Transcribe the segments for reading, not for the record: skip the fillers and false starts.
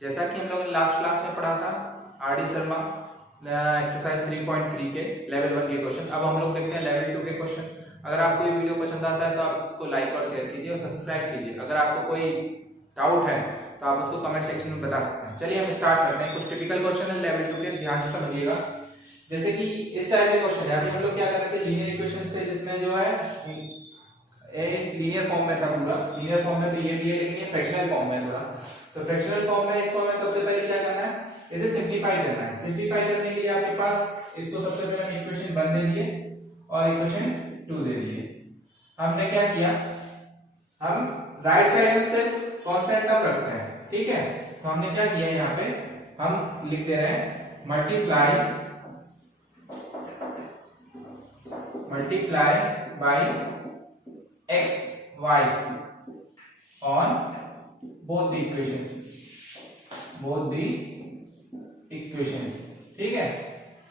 जैसा कि हम लोगों ने लास्ट क्लास में पढ़ा था आर डी शर्मा एक्सरसाइज 3.3 के लेवल 1 के क्वेश्चन, अब हम लोग देखते हैं लेवल 2 के क्वेश्चन। अगर आपको ये वीडियो पसंद आता है तो आप इसको लाइक और शेयर कीजिए और सब्सक्राइब कीजिए। अगर आपको कोई डाउट है तो आप उसको कमेंट सेक्शन में बता सकते हैं। चलिए हम स्टार्ट करते हैं। कुछ टिपिकल क्वेश्चन है लेवल 2 के, ध्यान से समझिएगा। जैसे कि इस टाइप के क्वेश्चन है, अभी हम लोग क्या कर रहे थे, लीनियर इक्वेशंस थे जिसमें जो है एक लीनियर फॉर्म में था, पूरा लीनियर फॉर्म में तो ये भी है, लेकिन ये फ्रैक्शनल फॉर्म में है थोड़ा। तो फ्रैक्शनल फॉर्म में इसको हमें सबसे पहले क्या करना है, इसे सिंपलीफाई करना है। सिंपलीफाई करने के लिए आपके पास इसको सबसे पहले हम इक्वेशन 1 दे दिए और इक्वेशन 2 दे दिए। हमने क्या किया, हम राइट साइड हम सिर्फ कांस्टेंट टर्म रखते हैं, ठीक है। तो हमने क्या किया, यहाँ पे हम लिख दे रहे हैं multiply by x y on both the equations, ठीक है।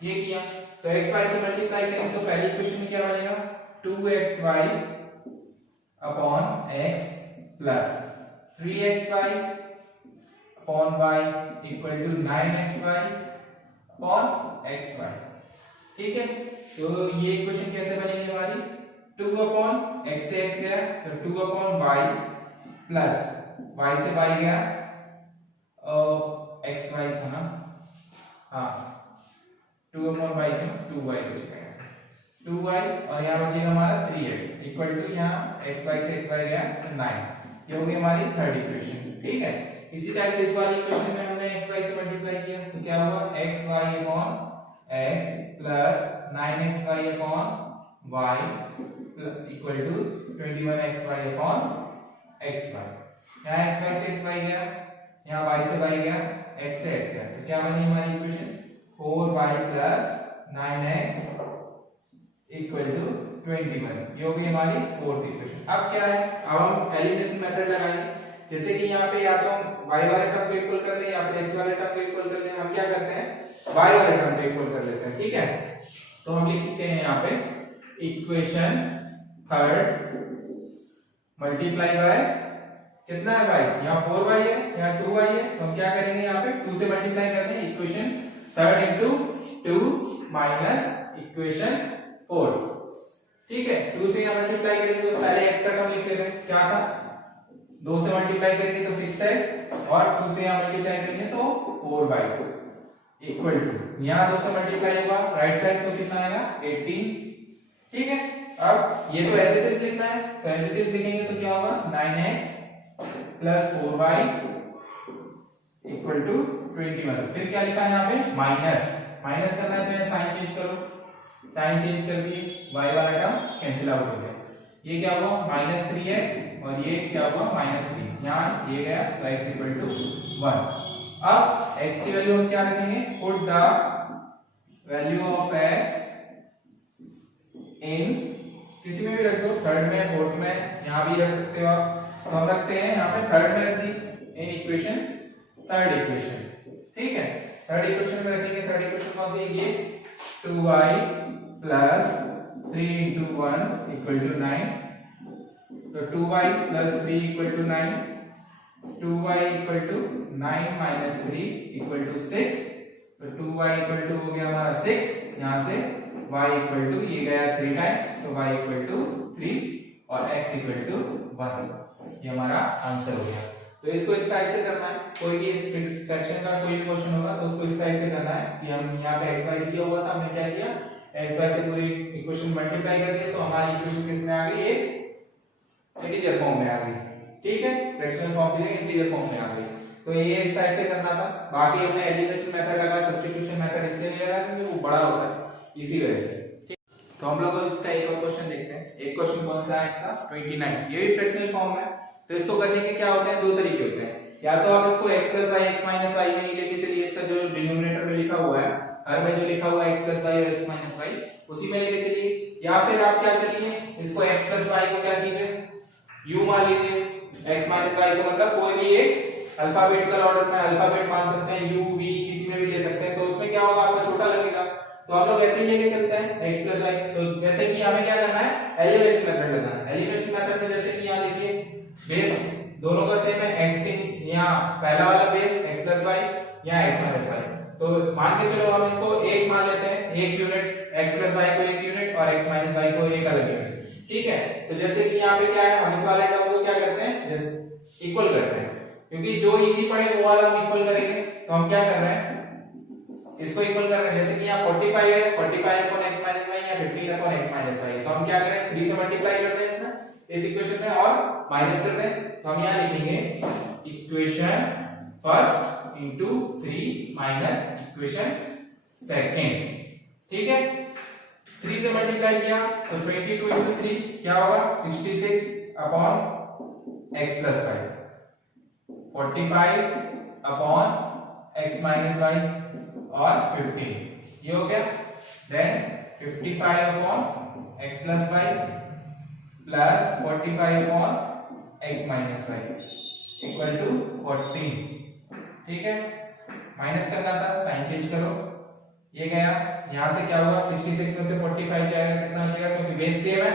ये किया तो x y से मल्टीप्लाई करेंगे तो पहली इक्वेशन में क्या बनेगा, 2xy upon x plus 3xy upon y equal to 9xy upon xy, ठीक है। तो ये इक्वेशन कैसे बनेगी हमारी, 2 अपॉन x से x गया तो 2 अपॉन y प्लस y से y गया और xy था ना, हाँ 2 अपॉन y का 2y बचेगा, 2y और यहाँ बचेगा हमारा 3x इक्वल टू यहाँ xy से xy गया तो 9। ये होगी हमारी थर्ड इक्वेशन, ठीक है। इसी टाइप से इस वाली इक्वेशन में हमने xy से मल्टीप्लाई किया तो क्या हुआ, xy upon x plus 9xy upon y equal to 21xy upon xy। यहाँ xy से xy गया, यहाँ y से y गया, x से x गया, तो क्या बनी हमारी equation, 4y plus 9x equal to 21। ये होगी हमारी फोर्थ इक्वेशन। अब क्या है, अब हम एलिमिनेशन मेथड लगाएंगे। जैसे कि यहाँ पे या तो हम y वाले टर्म को इक्वल कर लें या फिर x वाले टर्म को इक्वल कर लें। हम क्या करते हैं, y वाले टर्म को इक्वल कर लेते हैं, ठीक है। तो हम लिखते हैं यहाँ पे इक्वेशन थर्ड मल्टीप्लाई बाय कितना है y, यहाँ 4y है, यहाँ 2y है, तो हम क्या करेंगे, यहाँ पे 2 से मल्टीप्लाई करते हैं। Equation third into 2 minus equation 4, ठीक है। 2 से यहाँ मल्टीप्लाई करेंगे तो पहले x का टर्म लिख लेते हैं, क्या था, 2 से मल्टीप्लाई करेंगे तो 6x और 2 से यहाँ मल्टीप्लाई करेंगे तो 4y इक्वल टू, यहाँ 2 से मल्टीप्लाई होगा राइट साइड तो कितना आएगा 18, ठीक है। अब ये तो एज इट इज लिखना है, तो एज इट इज लिखेंगे तो क्या होगा, 9x plus 4y equal to 21। फिर क्या लिखा है यहाँ पे, माइनस करना है तो यहाँ साइन चेंज करो, साइन चेंज कर दिए, y वाला टर्म कैंसिल आउट हो गया। ये क्या हुआ, -3x और ये क्या हुआ -3, यहाँ ये गया तो x इक्वल टू 1। अब x की वैल्यू हम क्या रखेंगे, put the value of x इन, किसी में भी रख दो, थर्ड में, फोर्थ में, यहाँ भी रख सकते हो आप। तो हम रखते हैं यहाँ पे थर्ड में रख दी, इन इक्वेशन थर्ड इक्वेशन, ठीक है। थर्ड इक्वेशन में रखेंगे, थर्ड इक्वेशन कौन सी है, ये 2y plus 3 into 1 equal to 9, तो 2y plus 3 equal to 9, 2y equal to 9 minus 3 equal to 6, तो 2y इक्वल टू हो गया हमारा 6, यहाँ से y इक्वल टू ये गया 3 टाइम्स तो y इक्वल टू 3 और x इक्वल टू 1। ये हमारा आंसर हो गया। तो इसको इस टाइप से करना है, कोई भी इस फिक्स्ड फ्रैक्शन का कोई भी क्वेश्चन होगा तो उसको इस टाइप से करना है कि हम यहाँ पे xy दिया हुआ था, हमने क्या किया, xy से पूरी इक्वेशन मल्टीप्लाई कर दिया तो हमारी इक्वेशन किस में आ गई, एक इंटीजर फॉर्म में आ गई, ठीक है। फ्रैक्शनल फॉर्म की जगह इंटीजर फॉर्म में आ गई। तो ये इस टाइप से करना था। बाकी हमने एलिमिनेशन मेथड लगा, सब्स्टिट्यूशन मेथड इसलिए नहीं लगा क्योंकि वो बड़ा होता है, इसी वजह से। तो हम लोग इसका एक और क्वेश्चन देखते हैं। एक क्वेश्चन कौन सा है था, 29, ये भी फ्रैक्शनल फॉर्म है। तो इसको करने के क्या होते हैं, दो तरीके होते हैं। या तो आप इसको x plus y x minus y में ही लेके चलिए, इसका जो डिनोमिनेटर में लिखा हुआ है, हर में जो लिखा हुआ है x प्लस y और x माइनस y उसी में लेके चलिए। या फिर आप क्या करिए, इसको x प्लस y को क्या कीजिए, u मान लीजिए, x माइनस y को मतलब कोई भी एक अल्फाबेटिकल ऑर्डर में अल्फाबेट मान सकते हैं, u v किसी में भी ले सकते हैं। तो उसमें क्या होगा, आपका छोटा लगेगा, तो हम लोग ऐसे ही लेके चलते हैं x प्लस y। तो जैसे कि हमें क्या करना है, एलिमिनेशन मेथड लगाना है। एलिमिनेशन मेथड में जैसे कि यहाँ देखिए बेस दोनों का सेम है, x के यहाँ पहला वाला बेस x प्लस और x माइनस वाई को एक अलग यूनिट। ठीक है, तो जैसे कि यहाँ पे क्या है, हम इस वाले टर्म को क्या करते हैं, इक्वल करते हैं, क्योंकि जो इजी पड़े वो वाला हम इक्वल करेंगे। तो हम क्या कर रहे हैं, इसको इक्वल कर रहे हैं। जैसे कि यहाँ 45 है, 45 अपॉन x माइनस वाई या 15 अपॉन x माइनस वाई, तो हम क्या करें, 3 से मल्टीप्लाई कर दें इसमें, इस इक्वेशन में, और माइनस कर दें। तो हम यहाँ लिखेंगे equation first into 3 minus equation second. ठीक है, 3 से मल्टीप्लाई किया तो 22 इनटू 3 क्या होगा, 66 upon x plus Y, 45 upon x minus Y और 15, ये हो गया। Then 55 upon x plus Y plus 45 upon x minus Y equal to 14। ठीक है, माइनस करना था, साइन चेंज करो, ये गया। यहां से क्या होगा, 66 में से 45 जाएगा, कितना बचेगा, क्योंकि बेस सेम है,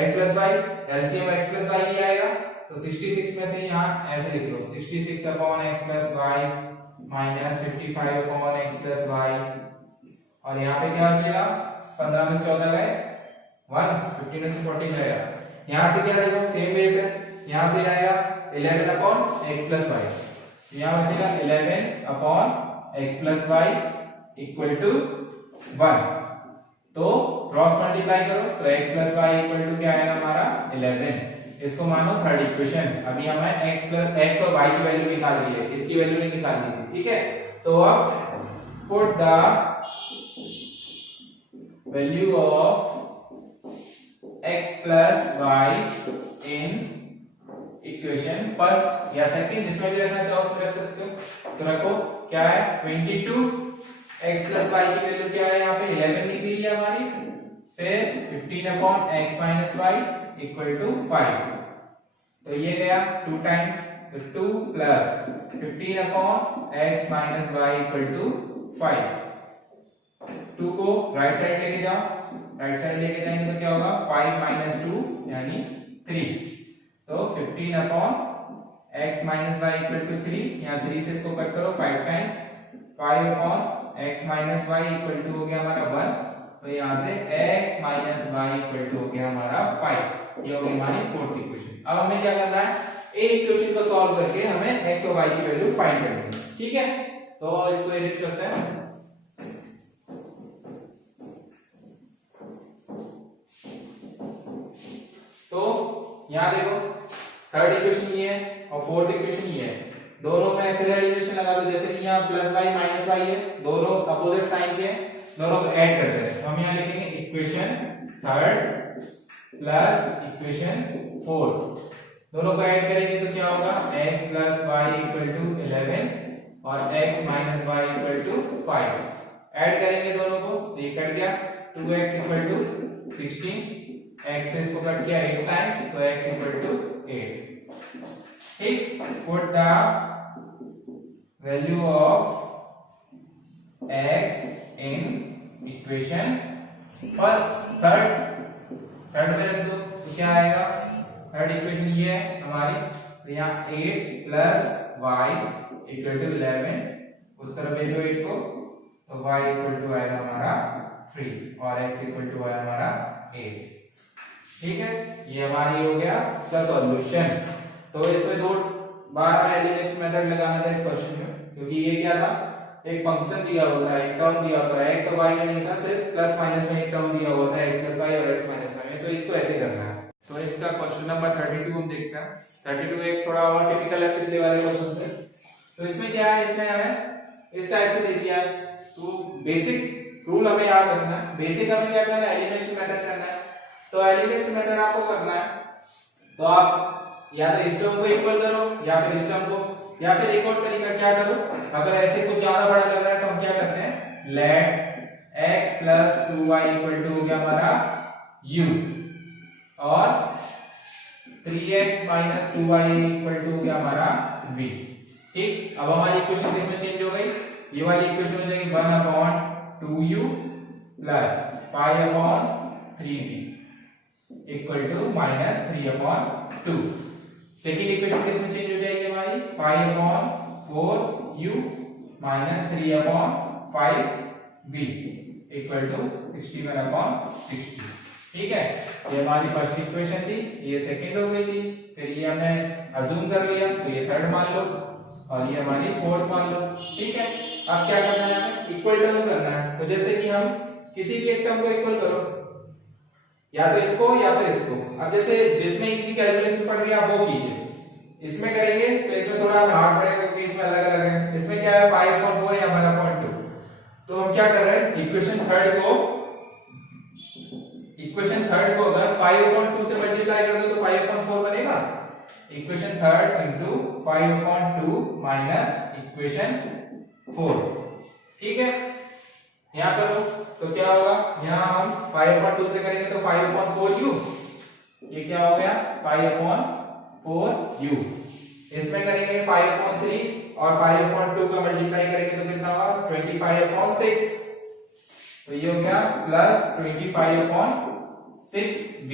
x plus Y, LCM x plus Y ही आएगा। तो 66 में से यहाँ ऐसे लिख लो, 66 upon x plus Y minus 55 upon x plus Y, और यहाँ पे क्या बचेगा, 15 में से 14 गए 1, 15 में से 14 जाएगा। यहाँ से क्या देखो, सेम बेस है, यहाँ से आएगा 11 अपॉन x प्लस वाई, यहाँ बचेगा 11 upon x plus Y equal to 1। तो क्रॉस मल्टीप्लाई करो तो x plus Y equal to क्या आएगा हमारा 11। इसको मानो थर्ड इक्वेशन। अभी हमें x और y की वैल्यू निकालनी है, इसकी वैल्यू नहीं निकालनी थी। ठीक है, तो अब put the value of x plus Y in equation first या सेकंड, जिसमें भी रखना चाहो उसमें रख सकते हो। तो रखो, क्या है 22, x प्लस वाई की वैल्यू क्या है, यहाँ पे 11 निकली है हमारी, फिर 15 upon x minus Y equal to 5। तो ये गया 2 टाइम्स, तो 2 plus 15 upon x minus Y equal to 5। 2 को राइट साइड लेके जाओ, राइट साइड लेके जाएंगे तो क्या होगा, 5 माइनस 2 यानी 3। तो 15 upon x minus Y equal to 3, यहाँ 3 से इसको कट करो 5 times, 5 upon x minus Y equal to हो गया हमारा 1। तो यहाँ से x minus Y equal to हो गया हमारा 5। ये हो गई हमारी फोर्थ इक्वेशन। अब हमें क्या करना है, इन इक्वेशन को सॉल्व करके हमें x और y की वैल्यू फाइंड करनी है। ठीक है, तो इसको एरिज करते हैं। तो यहाँ देखो, थर्ड इक्वेशन ये है और फोर्थ इक्वेशन ये है, दोनों में फिर एलिमिनेशन लगा दो। जैसे कि यहाँ प्लस वाई माइनस वाई है, दोनों अपोजिट साइन के, दोनों को ऐड करते हैं। तो हम यहाँ लिखेंगे equation third plus equation fourth, दोनों को ऐड करेंगे तो क्या होगा, x plus Y equal to 11 और x minus Y equal to 5। Add करेंगे दोनों को, तो ये कट गया, 2x इक्वल टू 16, x से इसको कट किया 8 टाइम्स, तो x इक्वल टू 8। ठीक, put the value of x in equation पर थर्ड में रख दो, तो क्या आएगा, थर्ड इक्वेशन ये है हमारी, तो यहाँ 8 प्लस वाई इक्वल टू 11, उस तरफ भेजो 8 को, तो y इक्वल टू आएगा हमारा 3 और x इक्वल टू आएगा हमारा 8। ठीक है, ये हमारी हो गया इसका सॉल्यूशन। तो इसमें 2 बार में एलिमिनेशन मेथड लगाना था इस क्वेश्चन में, क्योंकि ये क्या था, एक फंक्शन दिया होता है, एक टर्म दिया होता है, x और y में नहीं था, सिर्फ प्लस माइनस में एक टर्म दिया होता है, x प्लस y और x माइनस y में। तो इसको ऐसे करना है। तो इसका क्वेश्चन नंबर 32 हम देखते हैं। 32 एक थोड़ा और टिपिकल है पिछले वाले क्वेश्चन से। तो इसमें क्या है, इसमें हमें इस टाइप से दे दिया है, तो बेसिक रूल हमें याद रखना है। बेसिक हमें क्या करना है, एलिमिनेशन मेथड करना है। तो एलिमिनेशन मेथड आपको करना है, तो आप या तो इस टर्म को इक्वल करो या फिर इस टर्म को, या फिर एक और तरीका क्या करो, अगर ऐसे कुछ ज्यादा बड़ा लग रहा है तो हम क्या करते हैं, let x plus 2y equal to हो गया हमारा u और 3x minus 2y equal to हो गया हमारा v। ठीक, अब हमारी इक्वेशन किसमें चेंज हो गई, ये वाली इक्वेशन हो जाएगी 1 upon 2u plus 5 upon 3v equal to minus 3 upon 2। Second equation किसमें चेंज हो जाएगी हमारी, 5 upon 4u minus 3 upon 5v equal to 61 upon 60। ठीक है, ये हमारी फर्स्ट इक्वेशन थी, ये सेकंड हो गई थी, फिर ये हमने अज्यूम कर लिया तो ये थर्ड मान लो और ये हमारी फोर्थ मान लो। ठीक है, अब क्या करना है, हमें इक्वल टर्म करना है। तो जैसे कि हम किसी भी एक टर्म को इक्वल करो, या तो इसको या फिर इसको। अब जैसे जिसमें इजी कैलकुलेशन पड़ रही है आप वो कीजिए, इसमें करेंगे तो इसमें थोड़ा हार्ड पड़ेगा क्योंकि इसमें अलग अलग है। इसमें क्या है 5.4 या 1/2, तो हम क्या कर रहे हैं, इक्वेशन थर्ड को अगर 5/2 से मल्टीप्लाई कर दो तो 5/4 बनेगा। Equation third into 5/2 minus equation 4। ठीक है, यहां करो तो क्या होगा, यहां हम 5/2 से करेंगे तो 5/4u, ये क्या हो गया 5/4u। इसमें करेंगे 5/3 और 5/2 का मल्टीप्लाई करेंगे तो कितना होगा 25/6, तो ये हो गया प्लस 25/6b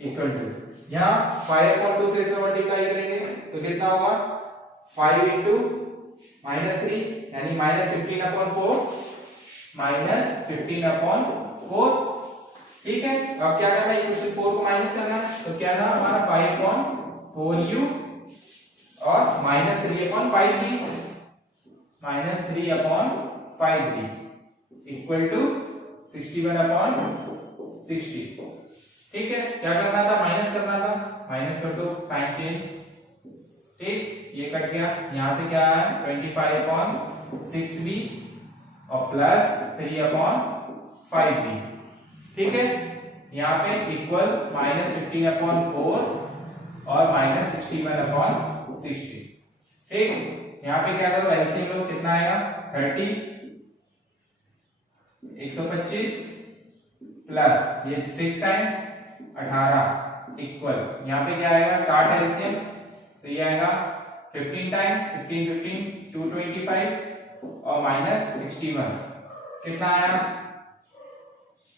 इक्वल टू, यहाँ 5/2 से इसमें मल्टीप्लाई करेंगे तो कितना होगा 5 इंटू -3 यानी -15/4 -15/4। ठीक है, अब क्या करना है, इक्वेशन 4 को माइनस करना है, तो क्या था हमारा 5/4u और -3/5b इक्वल टू 61/60। ठीक है, क्या करना था, माइनस करना था, माइनस कर दो, साइन चेंज। ठीक, ये कट गया, यहां से क्या है 25/6b और प्लस 3/5b। ठीक है, यहाँ पे इक्वल -15/4 और -61/60। ठीक, यहाँ पे क्या करो, एलसीएम लो, कितना आएगा 30 125 प्लस ये 6 टाइम्स 18 इक्वल, यहाँ पे क्या आएगा 60 एलसीएम, तो ये आएगा 15 टाइम्स 15 15 225 और -61 कितना आया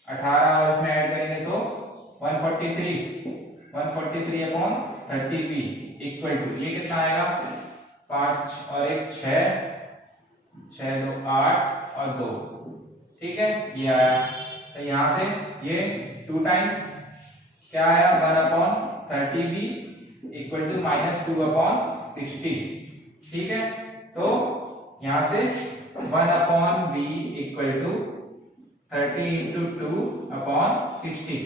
18 और इसमें ऐड करेंगे तो 143/30b इक्वल टू, ये कितना आएगा 5 और 1 6 6 2 8 और 2। ठीक है, ये आया, तो यहां से ये 2 टाइम्स क्या आया 1/30b इक्वल टू -2/60। ठीक है, तो यहां से 1/b इक्वल टू 30 इंटू 2/60,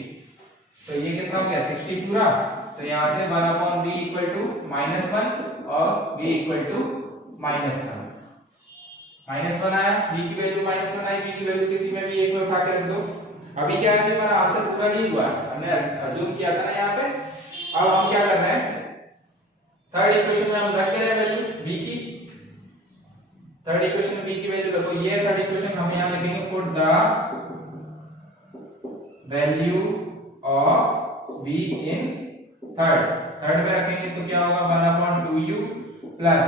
तो ये कितना हो गया 60 पूरा, तो यहां से 1/b इक्वल टू -1 और b इक्वल टू -1 आया, b की वैल्यू -1 आई, b की वैल्यू किसी में भी एक में उठा के रख दो। अभी क्या है, हमारा आंसर पूरा नहीं हुआ, हमने अज्यूम किया था ना यहाँ पे। अब हम क्या कर रहे हैं, थर्ड इक्वेशन में हम रख दे रहे हैं वैल्यू b की, थर्ड इक्वेशन में b की वैल्यू रखो, ये थर्ड इक्वेशन हम यहाँ लिखेंगे put the value of b in third में रखेंगे तो क्या होगा 1/2u प्लस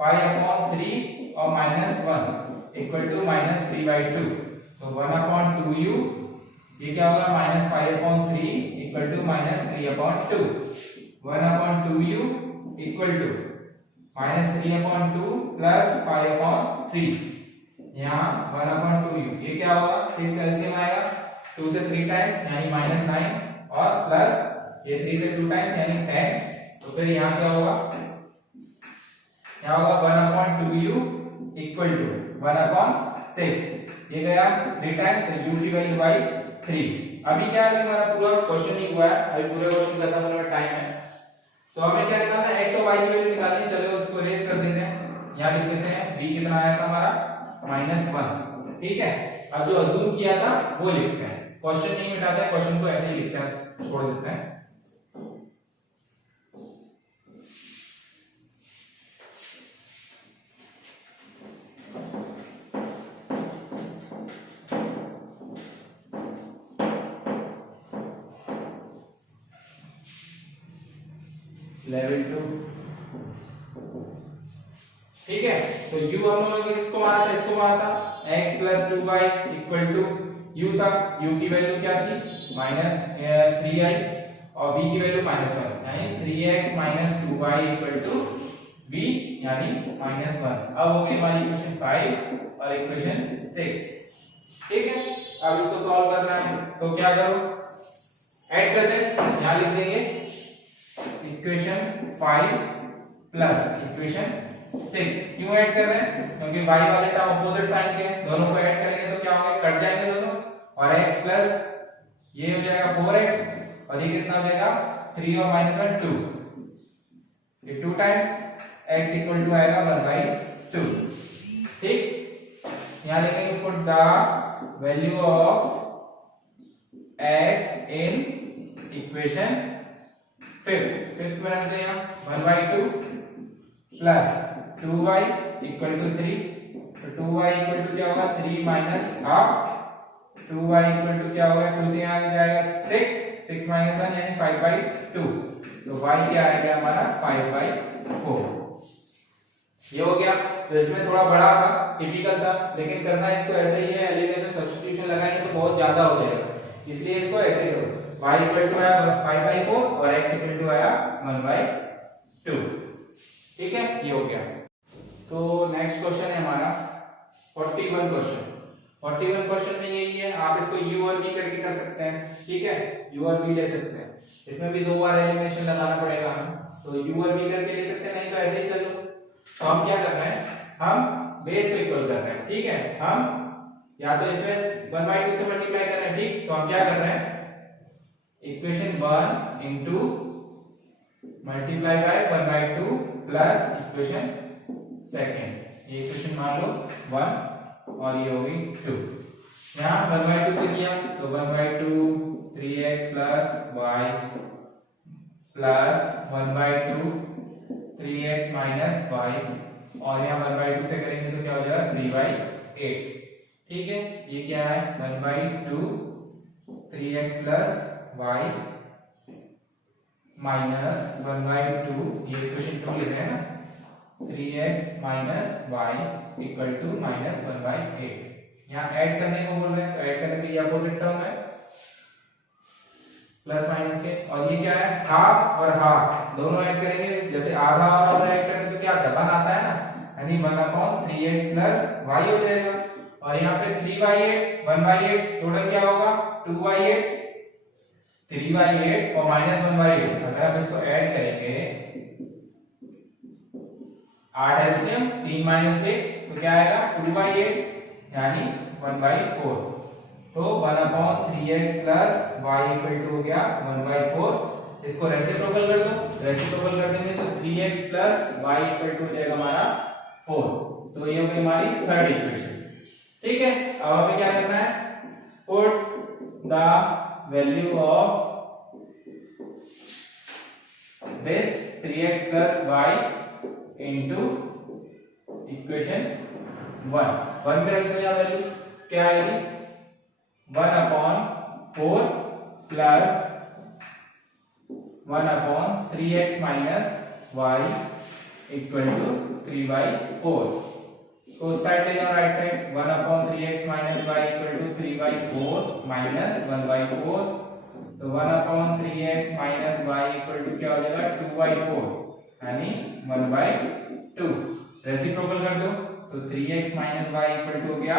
5/3 और -1 इक्वल टू -3/2, तो 1/2u ये क्या होगा -5/3 equal to -3/2, 1/2u equal to -3/2 plus 5/3, यहाँ 1/2u ये क्या होगा 6 का एलसीएम आएगा, 2 से 3 टाइम्स यानी -9 और प्लस ये 3 से 2 टाइम्स यानी 10, तो फिर यहाँ क्या होगा 1/2u इक्वल टू 1/6, ये गया 3 टाइम्स, तो u की वैल्यू बाई 3। अभी क्या है, हमारा पूरा क्वेश्चन नहीं हुआ है, अभी पूरे क्वेश्चन खत्म होने में टाइम है, तो हमें क्या निकालना है x और y की वैल्यू निकालनी है। चलो इसको रेस कर देते हैं, यहाँ लिख देते हैं b कितना आया था हमारा -1। ठीक है, अब जो अज्यूम किया था वो लिखते हैं, क्वेश्चन नहीं मिटाते हैं, क्वेश्चन को ऐसे ही लिखते हैं, छोड़ देते हैं। लेवल 2। ठीक है, तो u हम लोगों ने इसको माना था x + 2y equal to u था, u की वैल्यू क्या थी -3i और v की वैल्यू -1 यानी 3x - 2y equal to v यानी -1। अब हो गई हमारी इक्वेशन 5 और इक्वेशन 6। ठीक है, अब इसको सॉल्व करना है, तो क्या करो ऐड करते हैं, यहां लिख देंगे इक्वेशन 5 प्लस इक्वेशन 6। क्यों ऐड कर रहे हैं? क्योंकि y वाले टर्म अपोजिट साइन के हैं, दोनों को ऐड करेंगे तो क्या होगा, कट जाएंगे दोनों, और x प्लस ये हो जाएगा 4x और ये कितना हो जाएगा 3 और -1 2, ये 2 टाइम्स x इक्वल टू आएगा 1/2। ठीक, यहां लिखेंगे put the value of x in equation fifth में रखते हैं यहाँ 1/2 प्लस 2y इक्वल टू 3, तो 2y इक्वल टू क्या होगा 3 minus half, 2y equal to क्या होगा 2 से यहाँ जाएगा 6 माइनस 1 यानी 5/2, तो y क्या आएगा हमारा 5/4। ये हो गया। तो इसमें थोड़ा बड़ा था, टिपिकल था, लेकिन करना इसको ऐसे ही है, एलिमिनेशन सब्स्टिट्यूशन लगाएंगे तो बहुत ज्यादा हो जाएगा, इसलिए इसको ऐसे करो, y इक्वल टू आया 5/4 और x इक्वल टू आया 1/2। ठीक है, ये हो गया। तो नेक्स्ट क्वेश्चन है हमारा 41 क्वेश्चन। 41 क्वेश्चन में यही है, आप इसको u और v करके कर सकते हैं। ठीक है, u और v ले सकते हैं, इसमें भी 2 बार एलिमिनेशन लगाना पड़ेगा हमें, तो u और v करके ले सकते हैं, नहीं तो ऐसे ही चलो। तो हम क्या कर रहे हैं, हम बेस को इक्वल कर रहे हैं। ठीक है, हम या तो इसमें 1/2 से मल्टीप्लाई कर रहे हैं। ठीक, तो हम क्या कर रहे हैं, equation 1 into multiply by 1/2 plus equation second, ये इक्वेशन मान लो 1 और ये होगी 2। यहाँ 1/2 से किया तो 1/2 3x plus y plus 1/2 3x minus y, और यहाँ 1/2 से करेंगे तो क्या हो जाएगा 3/8। ठीक है, ये क्या है 1/2 3x प्लस y माइनस 1/2, ये इक्वेशन 2 लिख रहे हैं ना, 3x minus y equal to minus 1/8। यहाँ ऐड करने को बोल रहे हैं, तो ऐड करने के लिए अपोजिट टर्म है प्लस माइनस के, और ये क्या है हाफ और हाफ दोनों ऐड करेंगे, जैसे आधा और आधा ऐड करेंगे तो क्या आता है 1 आता है ना, यानी 1/3x प्लस y हो जाएगा, और यहाँ पे 3/8 1/8 टोटल क्या होगा 2/8, 3/8 और माइनस 1/8, अगर आप इसको ऐड करेंगे 8 एलसीएम 3 माइनस 1 तो क्या आएगा 2/8 यानी 1/4, तो 1/3x plus y equal to हो गया 1/4। इसको रेसिप्रोकल कर दो, रेसिप्रोकल कर देंगे तो 3x plus y equal to हो जाएगा हमारा 4, तो ये हो गई हमारी थर्ड इक्वेशन। ठीक है, अब हमें क्या करना है, put the value of this 3x plus y into equation 1 में रख दो, यहाँ वैल्यू क्या आएगी 1/4 plus 1/3x minus y equal to 3/4। तो उस साइड ले जाओ, right side 1/3x minus y equal to 3/4 minus 1/4, तो 1/3x minus y equal to क्या हो जाएगा 2/4 यानी 1/2। रेसिप्रोकल कर दो तो 3x minus y equal to हो गया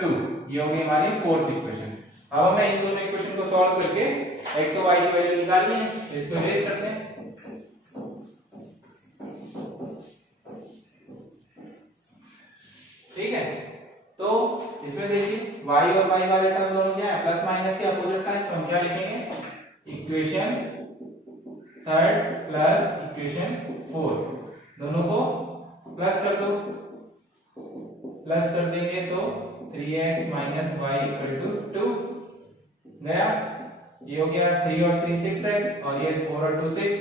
2, ये हो गई हमारी फोर्थ इक्वेशन। अब हमें इन दोनों इक्वेशन को सॉल्व करके x और y की वैल्यू निकालनी है, इसको इरेज करते हैं। ठीक है, तो इसमें देखिए y और y वाले टर्म दोनों क्या है प्लस माइनस के अपोजिट साइन, तो हम क्या लिखेंगे इक्वेशन थर्ड प्लस इक्वेशन 4, दोनों को प्लस कर दो, प्लस कर देंगे तो 3x minus y equal to 2 गया, ये हो गया 3 और 3 6 है, और ये 4 और 2 6,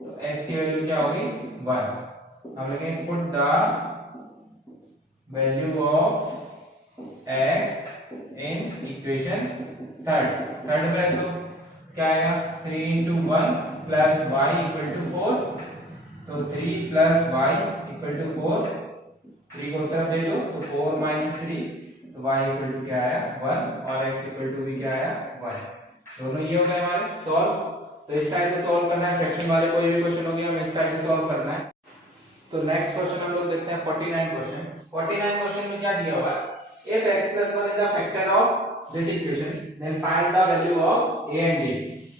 तो x की वैल्यू क्या होगी 1। हम लिखेंगे put the value of x in equation third में रख दो, क्या आएगा 3 into 1 plus y equal to 4, तो 3 प्लस y इक्वल टू 4, 3 को उस तरफ ले लो तो 4 माइनस 3, तो y इक्वल टू क्या आया 1 और x इक्वल टू भी क्या आया 1, दोनों ये हो गए हमारे सॉल्व। तो इस टाइप से सॉल्व करना है, फ्रैक्शन वाले कोई भी क्वेश्चन होगी हमें इस टाइप से सॉल्व करना है। तो नेक्स्ट क्वेश्चन हम लोग देखते हैं 49 क्वेश्चन। 49 क्वेश्चन में क्या दिया हुआ है, if x plus 1 is a factor of this equation then find the value of a and b।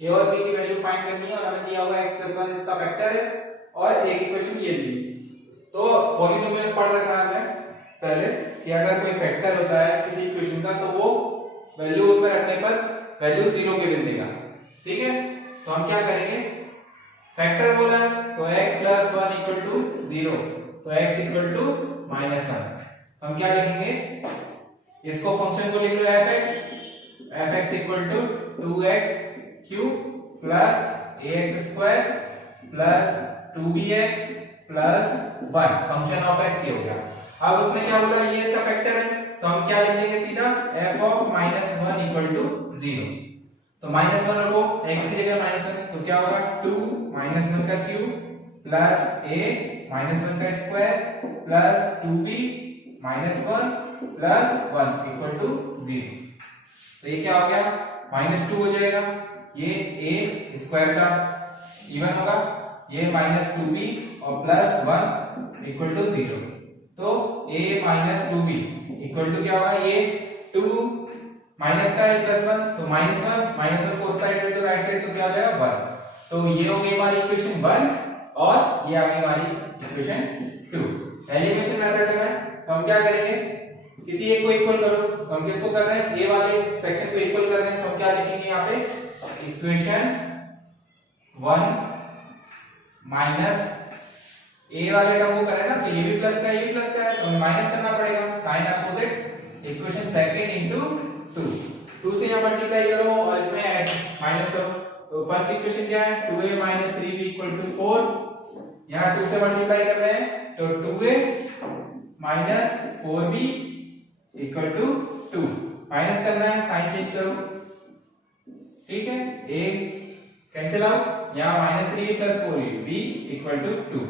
ए और बी की वैल्यू फाइंड करनी है और हमें दिया हुआ x + 1 इसका फैक्टर है और एक इक्वेशन ये दी। तो पॉलिनोमियल पढ़ रखा है हमने पहले कि अगर कोई फैक्टर होता है किसी इक्वेशन का तो वो वैल्यू उसमें रखने पर वैल्यू 0 के मिल देगा। ठीक है, तो हम क्या करेंगे, फैक्टर बोला है तो x + 1 = 0, तो x = -1। तो हम क्या लिखेंगे, इसको फंक्शन को लिख लो fx = 2x³ + ax² + 2bx + 1 function of x ये हो गया। अब उसने क्या बोला, ये इसका फैक्टर है तो हम क्या लिख देंगे सीधा f of -1 = 0। तो -1 रखो x की जगह -1 तो क्या होगा 2 -1 का क्यूब प्लस a -1 का स्क्वायर प्लस 2b -1 प्लस 1 = 0। तो ये क्या हो गया -2 हो जाएगा, ये a स्क्वायर का इवन होगा, ये -2b और प्लस 1 = 0। तो a - 2b = क्या होगा, ये 2 माइनस का है +1 तो -1 को उस साइड में तो राइट साइड तो क्या हो जाएगा 1। तो ये हो गई हमारी इक्वेशन 1 और ये आ गई हमारी इक्वेशन 2। एलिमिनेशन मेथड है तो हम क्या करेंगे, किसी एक को इक्वल करो तो हम किसको कर रहे हैं, ए वाले सेक्शन को इक्वल कर रहे हैं तो हम क्या लिखेंगे यहाँ पे इक्वेशन 1 माइनस ए वाले टर्म को कर रहे हैं ना तो ये भी प्लस का ये प्लस का है तो माइनस करना पड़ेगा, sign opposite equation second into 2 से यहां मल्टीप्लाई करो और इसमें ऐड माइनस करो। तो फर्स्ट इक्वेशन क्या है 2a - 3b = 4, यहां 2 से मल्टीप्लाई कर रहे हैं तो 2a - 4b = 2 माइनस करना है, साइन चेंज करो। ठीक है, a कैंसिल आउट, यहां -3 + 4b = 2,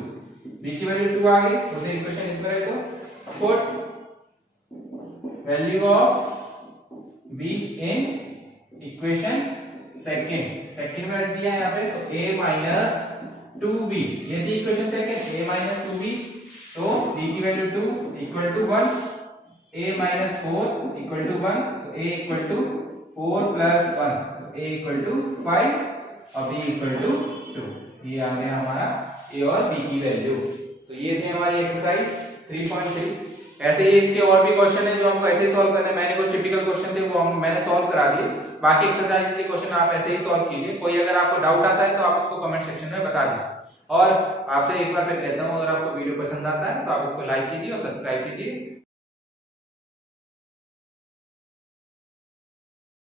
b की वैल्यू 2 आ गई तो उसे इक्वेशन इसमें रख दो। Put value of b in equation second में रख दिया है यहाँ पे तो a - 2b, ये थी इक्वेशन सेकंड a - 2b तो b की वैल्यू 2 = 1, a - 4 = 1 तो a = 4 + 1 तो a = 5 और b = 2। ये आ गया हमारा a और b की वैल्यू। तो ये थी हमारी एक्सरसाइज 3.3। ऐसे ही इसके और भी क्वेश्चन है जो हमको ऐसे ही सॉल्व करने हैं, मैंने कुछ टिपिकल क्वेश्चन थे वो मैंने सॉल्व करा दिए, बाकी एक्सरसाइज के क्वेश्चन आप ऐसे ही सॉल्व कीजिए। कोई अगर आपको डाउट आता है तो आप उसको कमेंट सेक्शन में बता दीजिए। और आपसे एक बार फिर कहता हूँ, अगर आपको वीडियो पसंद आता है तो आप इसको लाइक कीजिए और सब्सक्राइब कीजिए।